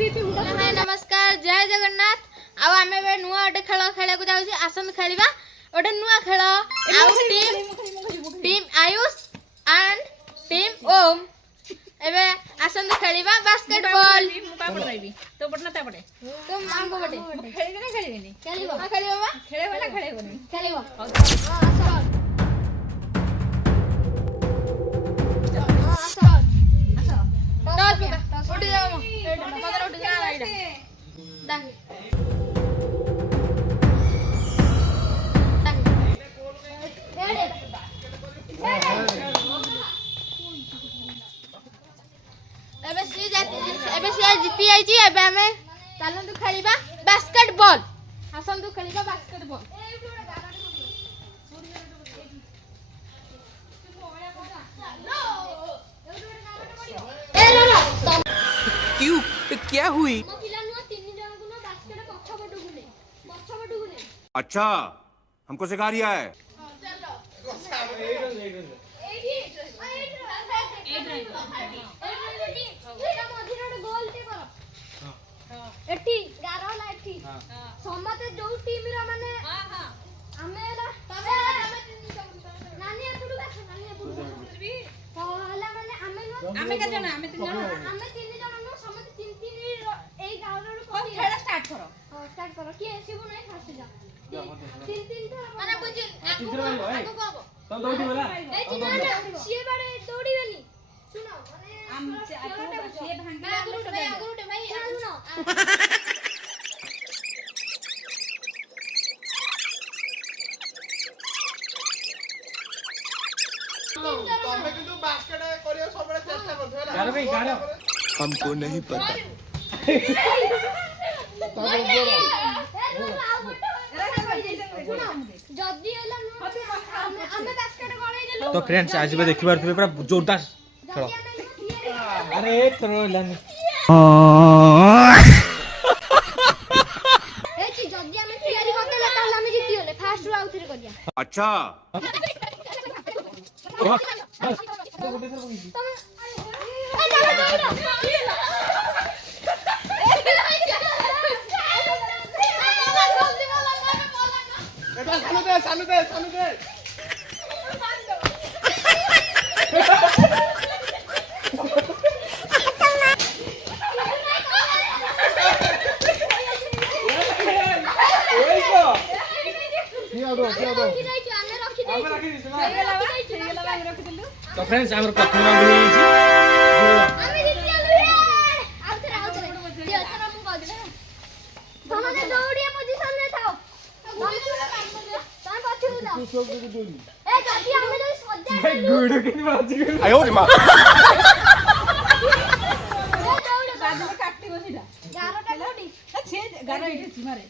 नमस्कार जय जगन्नाथ आउ आमे नुआ गोटे खेल खेला जाऊँ आसंत खेलवा गोटे नुआ खेल टीम आयुष एंड टीम ओम एबे आसंत खेलवा बास्केटबॉल तो पटना ता पटे तो मांगो बटे खेलिबे ना खेलिबे खेलिबो हां खेलिबो बा खेलेबो ना खेलेबो नहीं खेलिबो उठ जाओ मगर उठ जा आइडा दाग एबे से जीती आई जी एबे हमें चलंतु खेलिबा बास्केटबॉल आसंतु खेलिबा बास्केटबॉल क्यों क्या हुई? अच्छा हमको सिखा रिया है। एठी गारोला एठी समते जो टीम रा माने हमेरा नानी एपुडु गाछ नानी एपुडु तो हला माने हमें के जण हमें तीन जण नो समते तीन तीन एई गारोला को खेला स्टार्ट करो स्टार्ट करो की एसीबो नहीं फास्ट जा तीन तीन माने बुझी आगु को तो दौड़ी वाला ए तीन सिए बारे दौड़ी वेनी सुनो माने हम सिए भांगी आगु भाई सुनो तमे किंतु बास्केट करियो सबले चेष्टा करथो होला गारो भाई गारो हमको नहीं पता। तो फ्रेंड्स आज भी देखि पारथि पूरा जोरदार खेल अरे थरो लानी ए ची जल्दी हमें तैयारी करते ला ताला हमें जीती होले फास्ट रो आउथरे करिया अच्छा सानू दे तो फ्रेंड्स हमर प्रथम राउंड होई छी हमें जीती होले आउथरे दे अथरा मु कह दे तमने दौड़िया पोजीशन में थाओ तान पछू जा ए जल्दी हमें जो सजा गुडू के बाजी आयो रे मां बाजू में काटती बसीटा 11 टा कोडी छे 11 इटे छी मारे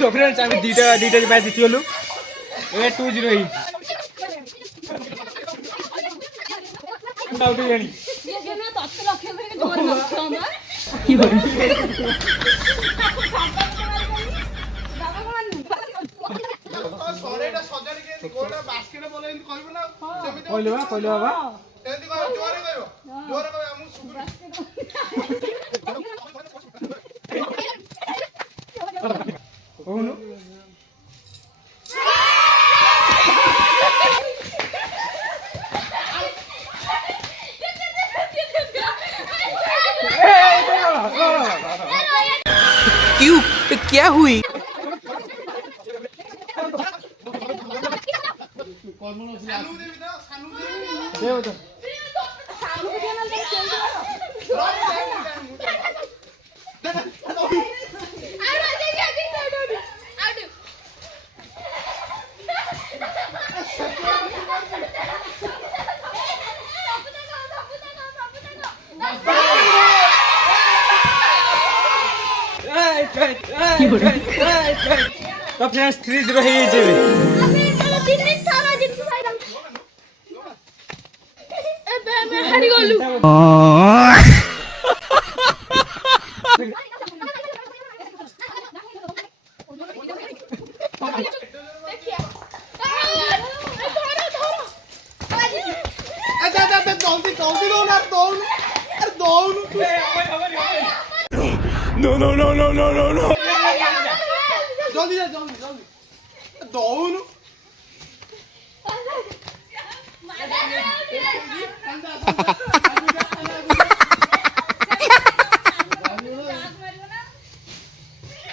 तो फ्रेंड्स हम दीटा मैच जीतिलु ए 2-0 ही आउट यानी ये ना तो 10 लाख में जोर लगता है की हो सरेटा सजारी के गोला बास्केट बॉल इन कहबो ना सेमिति कहले बा एंती कह जोरे कहबो हम सुबुरी ओनु क्यों क्या हुई? सानू दे बिना सानू दे दे तो सानू के ना ले चल तो फ्रेंड्स 3-0 हे जेबे ଆମେ ଏଥର ତିନି ଥର ଜିତି ସାରିଲୁ। ଏବେ ଆମେ ହାରିଗଲୁ। जल्दी जल्दी दो ना दौड़ अरे दौड़ No, no, no, no, no, no, no. जल्दी जा जल्दी जल्दी दौड़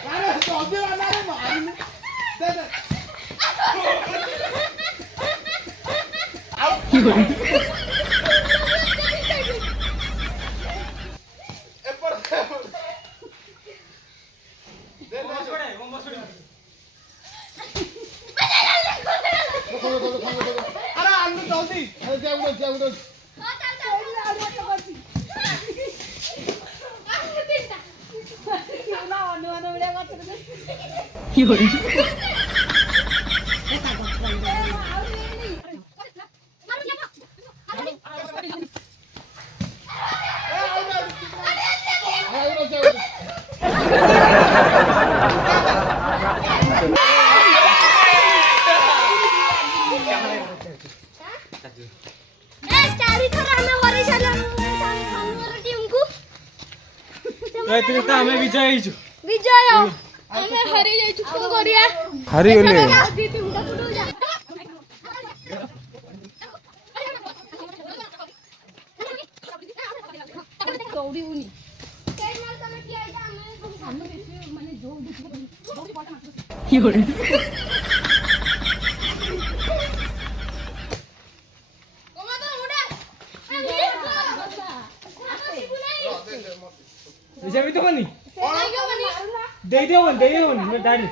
अरे जल्दी आना रे मारने दे दे एपर दे अरे आलू जल्दी अरे जाऊ एतिरे त हमें विजय हिजु विजय ଆମେ ହାରି ଯାଇଛୁ କଣ କରିବା हारी गले ଦୌଡ଼ିବୁନି କେହି ମାର ତମେ କିଏ ଆଇଛ ଆମେ ସାମନେ ବେଶୀ ମାନେ ଯୋଉ ଦୌଡ଼ି ପଟ ମାତ୍ର विजय तो बनी दे दियो मैं डाडी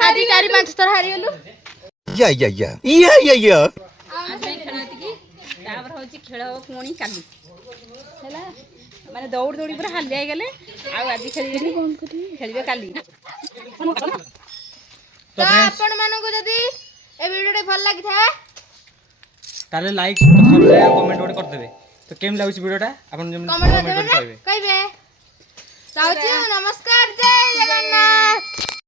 ହାରି 4-5 ଥର ହାରିଗଲୁ या ଆମେ ଖେଳତିକି ତାପରେ ହଉଛି ଖେଳ ହବ ପୁଣି କାଲି ହେଲା ମାନେ ଦୌଡ଼ି ଦୌଡ଼ି ପୁରା ହାଲିଆ ହେଇଗଲେ ଆଉ ଆଜି ଖେଳିବେନି ଖେଳିବେ କାଲି ତ ଆପଣ ମାନଙ୍କୁ ଯଦି ଏ ଭିଡିଓଟି ଭଲ ଲାଗିଥାଏ ताले लाइक सब्सक्राइब कमेंट गोटे कर देबे तो केम लागुची वीडियोटा आपन जेम कमेंट कमेंट कर कहबे कहबे नमस्कार जय जगन्नाथ।